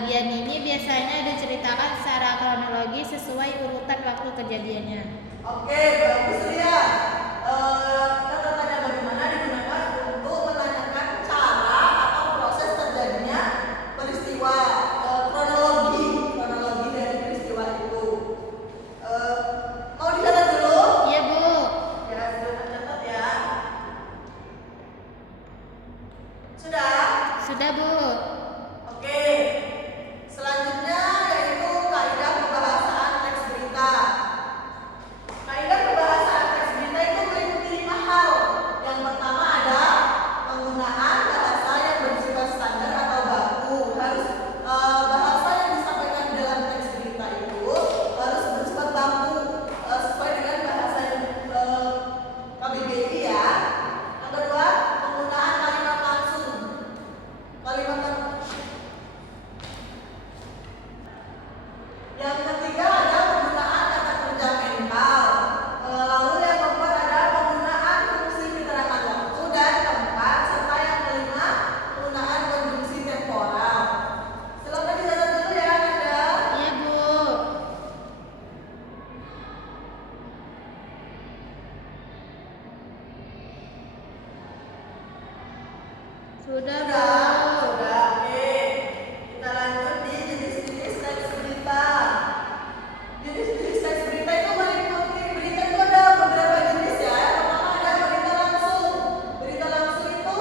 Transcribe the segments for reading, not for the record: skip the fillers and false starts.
bagian ini biasanya diceritakan secara kronologis sesuai urutan waktu kejadiannya. Oke, bagus Ria. Kita akan tanya bagaimana digunakan untuk menanyakan cara atau proses terjadinya peristiwa, kronologi dari peristiwa itu. Mau dicatat dulu? Iya, Bu. Ya, silakan catat ya. Sudah? Sudah, Bu. Oke. Selanjutnya yaitu kaidah pembahasaan teks berita. Kaidah pembahasaan teks berita itu meliputi 5 hal. Yang pertama ada penggunaan bahasa yang bersifat standar atau baku. Harus bahasa yang disampaikan dalam teks berita itu harus bersifat baku, sesuai dengan bahasa yang KBBI ya. Yang kedua, penggunaan kalimat langsung. Yang ketiga ada penggunaan kata kerja mental. Lalu yang keempat ada penggunaan fungsi keterangan waktu dan tempat, serta yang kelima penggunaan konjungsi temporal. Silakan dicatat dulu ya, Nanda. Iya, Bu. Sudah, Bu. Sudah. Oke. Kita lanjut di jenis-jenis teks berita. Jenis-jenis teks berita itu meliputi berita itu ada beberapa jenis ya. Yang pertama ada berita langsung. Berita langsung itu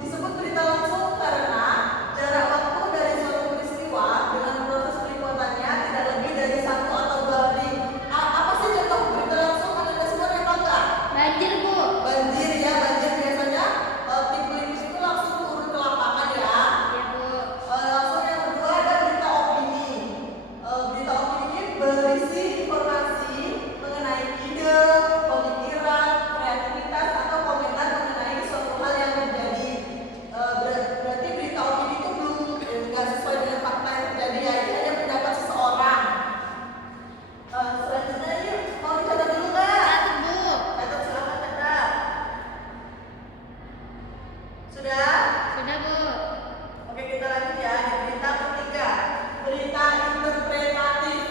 disebut berita langsung karena jarak waktu dari suatu peristiwa dengan proses peliputannya tidak lebih dari 1 atau 2 hari. Apa sih contoh berita langsung? Anda semua tahu nggak? Banjir, Bu. Banjir ya, banjir biasanya tim pelipis itu langsung turun ke lapangan ya. Iya, Bu. Langsung yang kedua ada berita opini. Berita opini ini berisi informasi mengenai ide, pemikiran, kreativitas atau komentar mengenai suatu hal yang terjadi. Berarti berita opini itu belum nggak sesuai dengan fakta yang terjadi ya, ini hanya pendapat seseorang. Selanjutnya yuk, mau dicatat dulu nggak? Catat, Bu. Catat, silakan catat. Sudah? Sudah, Bu. Oke, kita lanjut ya. Di berita ketiga, berita interpretatif.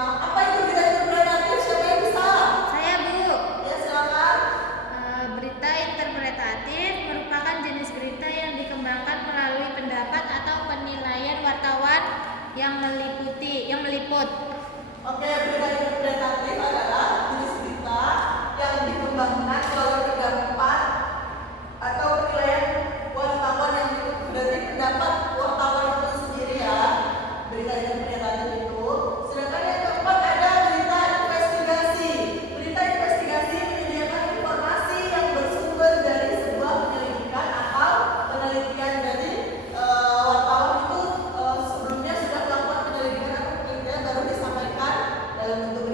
Apa itu berita interpretatif? Siapa yang bisa? Saya, Bu. Ya, silakan. Berita interpretatif merupakan jenis berita yang dikembangkan melalui pendapat atau penilaian wartawan yang meliput. Oke, berita interpretatif adalah jenis berita yang dikembangkan melalui pendapat atau penilaian wartawan yang meliput. Berarti pendapat wartawan itu sendiri ya, berita interpretatif itu. Sedangkan yang keempat ada berita investigasi. Berita investigasi menyediakan informasi yang bersumber dari sebuah penyelidikan atau penelitian. Jadi wartawan itu sebelumnya sudah melakukan penyelidikan atau penelitian baru disampaikan dalam bentuk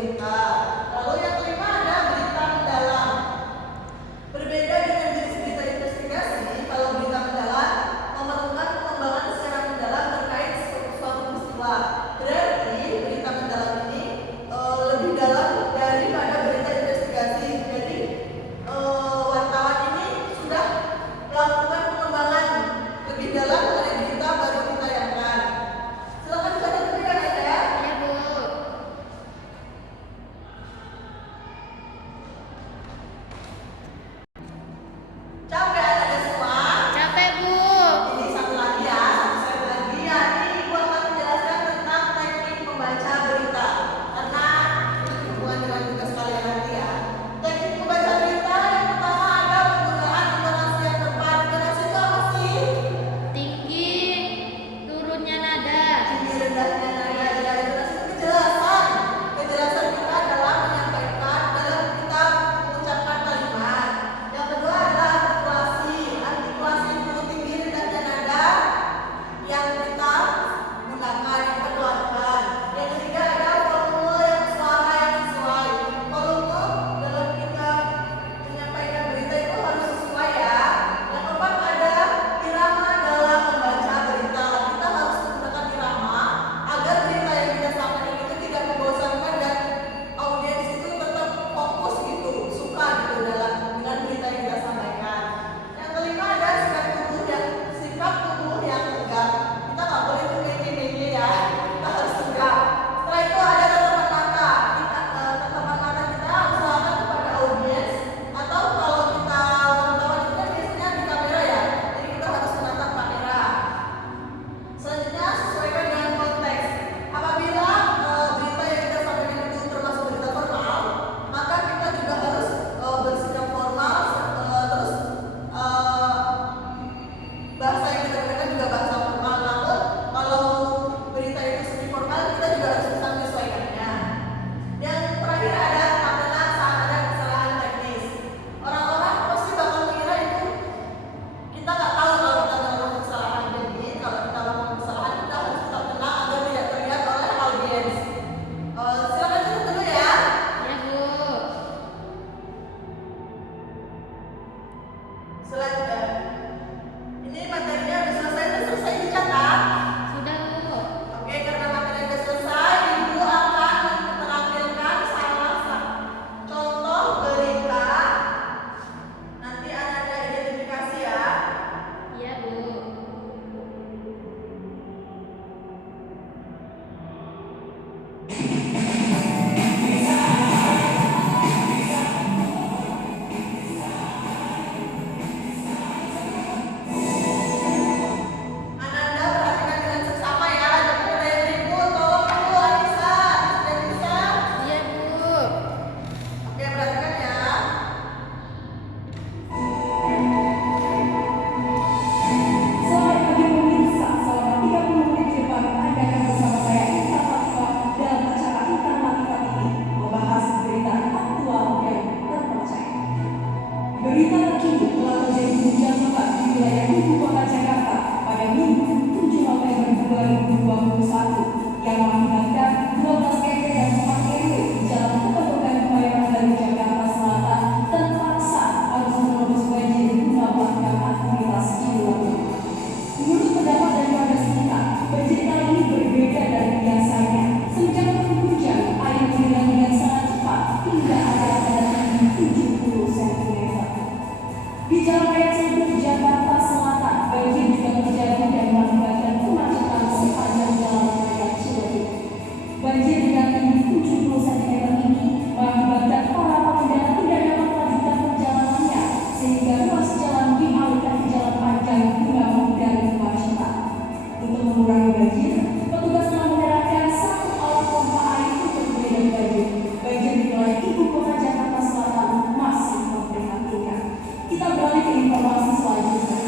mengurangi banjir, petugas telah mengerahkan satu alat pompa air untuk meredam banjir. Banjir di wilayah Ibu Kota Jakarta Selatan masih memprihatinkan. Kita beralih ke informasi selanjutnya.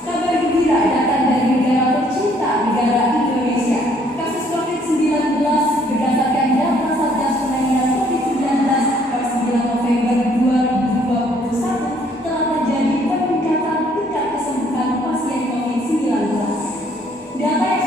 Kabar gembira datang dari negara tercinta, negara Indonesia. Kasus COVID-19 berdasarkan data Satgas Penanganan COVID-19 per 9 November 2021 telah terjadi peningkatan tingkat kesembuhan pasien COVID-19. Data yang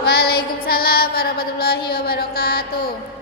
Waalaikumsalam warahmatullahi wabarakatuh.